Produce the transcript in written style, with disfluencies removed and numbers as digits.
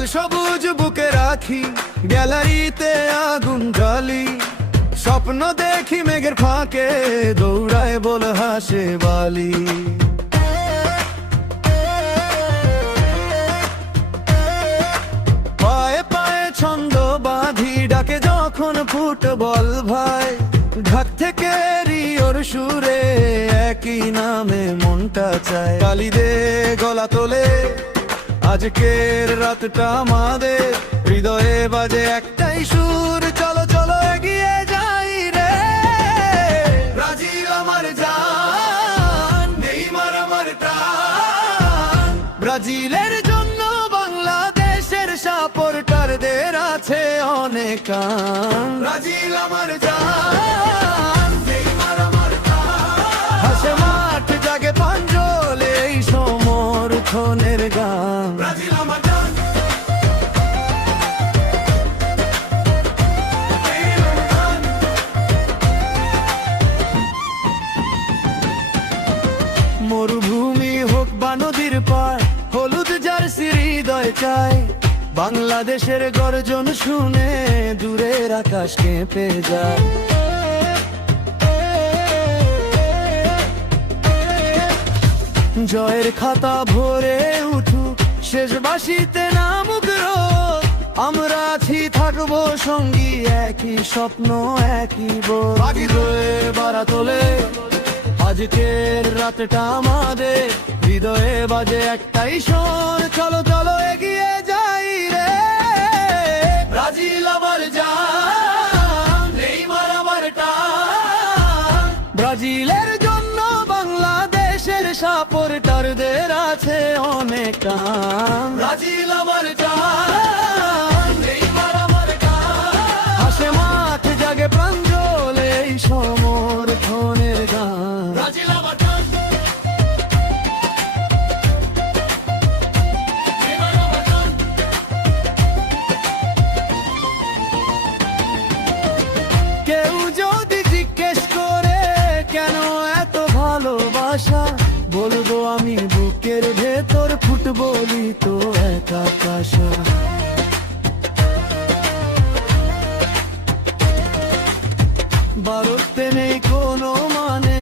লাল সবুজ বুকে রাখি, গ্যালারিতে আগুন জ্বালি, স্বপ্ন দেখি মেঘের ফাঁকে, দৌড়ায় বল হাসে বালি। পায়ে পায়ে ছন্দ বাঁধি, ডাকে যখন ফুটবল ভাই, ঢাক থেকে রিওর সুরে একই নামে মনটা চায়। কালি দে গলা তোলে, আজকের রাতটা আমাদের, হৃদয়ে বাজে একটাই সুর, চলো চলো এগিয়ে যাই রে। ব্রাজিল আমার জান, নেইমার আমার প্রাণ, ব্রাজিলের জন্য বাংলাদেশের সাপোর্টারদের আছে অনেক কান। ব্রাজিল আমার জান, নেইমার আমার প্রাণ, হাসে মাঠ জাগে প্রাঞ্জল এই সমর্থনের গান। ব্রাজিল আমার জান, মরুভূমি হোক বা নদীর পার, হলুদ জার্সি হৃদয় চায়, বাংলাদেশের গর্জন শুনে দূরের আকাশ কেঁপে যায়। জয়ের খাতা ভরে উঠুক, শেষ বাসিতে নামুক রোদ, আমরা আছি থাকবো সঙ্গী, একই স্বপ্ন একই বয়ে বাড়া তোলে, আজকের রাতটা আমাদের, হৃদয়ে বাজে একটাই স্বর, চলো চলো এগিয়ে যাই রে। ব্রাজিল আমার জান, নেইমার আমার টান, ব্রাজিলের জন্য বাংলাদেশের সাপোর্টারদের আছে অনেক টান। ব্রাজিল আমার জান, নেইমার আমার টান, হাসে মাঠ জাগে প্রাঞ্জল এই সমর্থনের গান। ব্রাজিল আমার জান, নেইমার আমার টান। কেউ যদি জিজ্ঞেস করে কেন এত ভালোবাসা, বলবো আমি বুকের ভেতর ফুটবলই তো এক আকাশ।